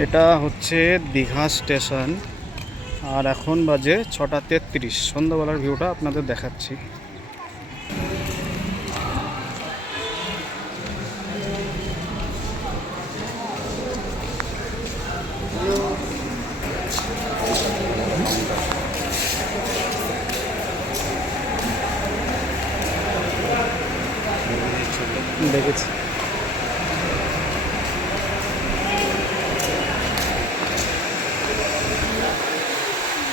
এটা হচ্ছে দীঘা স্টেশন, আর এখন বাজে 6টা 33। সন্ধ্যাবেলার ভিউটা আপনাদের দেখাচ্ছি। দেখেছি।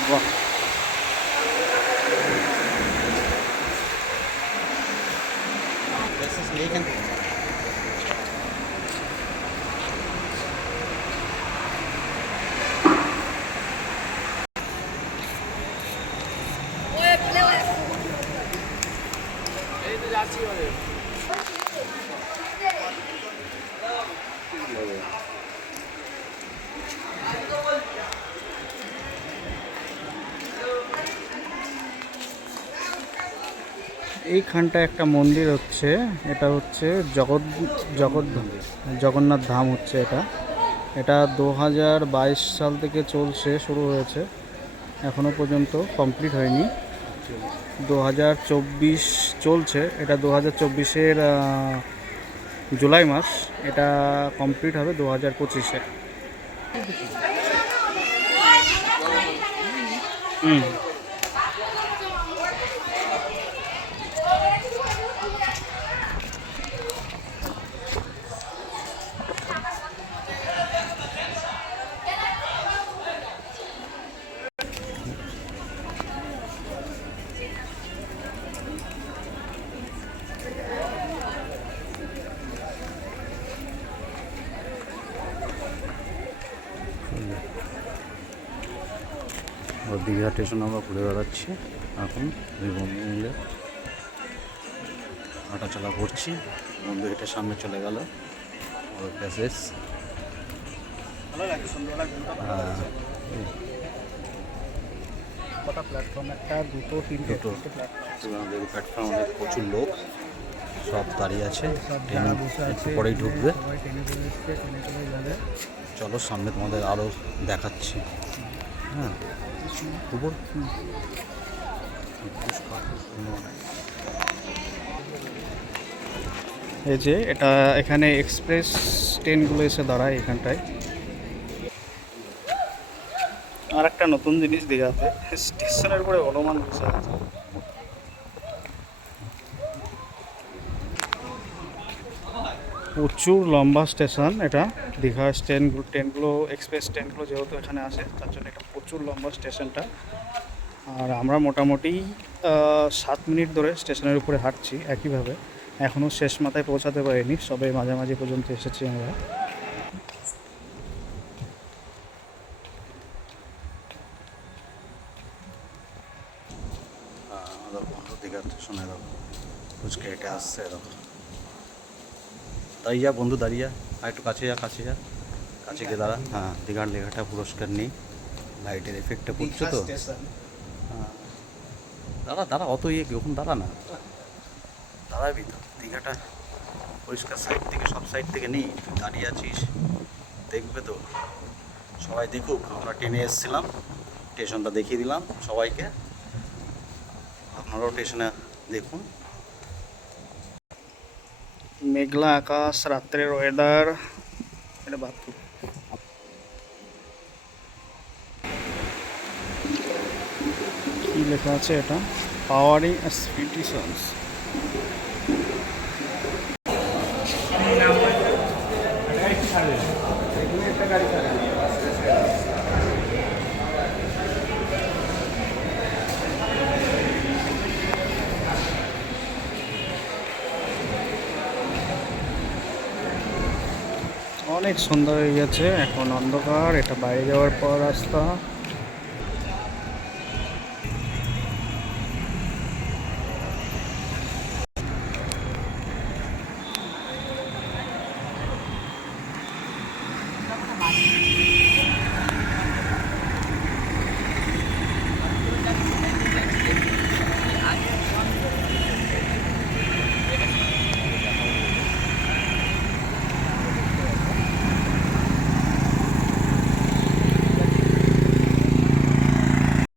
বাহ, এইখানটা একটা মন্দির হচ্ছে, এটা হচ্ছে জগৎ জগন্নাথ ধাম হচ্ছে এটা। এটা 2022 সাল থেকে চলছে, শুরু হয়েছে, এখনো পর্যন্ত কমপ্লিট হয়নি। 2024 চলছে, এটা 2024-এর জুলাই মাস, এটা কমপ্লিট হবে 2025-এ। হুম। দীঘা স্টেশন আমরা ঘুরে বেড়াচ্ছি এখন, দুই বন্ধু মিলে হাঁটাচলা করছি। বন্ধু এটা সামনে চলে গেল ওর প্যাসেজ। কটা প্ল্যাটফর্ম? একটা, দুটো, তিনটে প্ল্যাটফর্ম। অনেক প্রচুর লোক সব দাঁড়িয়ে আছে, একটু পরেই ঢুকবে। চলো সামনে তোমাদের আরও দেখাচ্ছি। হ্যাঁ, উপর এই যে এটা, এখানে এক্সপ্রেস ট্রেনগুলো এসে দাঁড়ায় এখানটায়। আর একটা নতুন জিনিস দীঘাতে, স্টেশনের উপরে হনুমান বসে আছে। প্রচুর লম্বা স্টেশন এটা, দীঘা ট্রেনগুলো এক্সপ্রেস ট্রেনগুলো যেহেতু এখানে আসে, তার জন্য এটা প্রচুর লম্বা স্টেশনটা। আর আমরা মোটামুটি 7 মিনিট ধরে স্টেশনের উপরে হাঁটছি একইভাবে, এখনও শেষ মাথায় পৌঁছাতে পারিনি, সবে মাঝামাঝি পর্যন্ত এসেছি আমরা। দীঘা স্টেশনে ফুচকা এটা আসছে, দাঁড়িয়ে যা বন্ধু, দাঁড়িয়ে যা, আর একটু কাছে যা, কাছে গিয়ে দাঁড়া। হ্যাঁ, দীঘার লেখাটা পুরস্কার নেই, লাইটের এফেক্টটা পড়ছে তো। হ্যাঁ, দাঁড়া অত কখন দাঁড়া না, দাঁড়াবি তো। দীঘাটা পরিষ্কার সাইড থেকে, সব সাইড থেকে নেই, তুই দাঁড়িয়ে আছিস, দেখবে তো সবাই, দেখুক। আমরা ট্রেনে এসেছিলাম, স্টেশনটা দেখিয়ে দিলাম সবাইকে, আপনারাও স্টেশনে দেখুন। মেঘলা আকাশ, রাত্রের ওয়েদার, এটা বাথরুম। কি লেখা আছে এটা? পাওয়ারিং এক্সপিডিশনস। অনেক সুন্দর হয়ে গেছে, এখন অন্ধকার, এটা বাইরে যাওয়ার পর রাস্তা।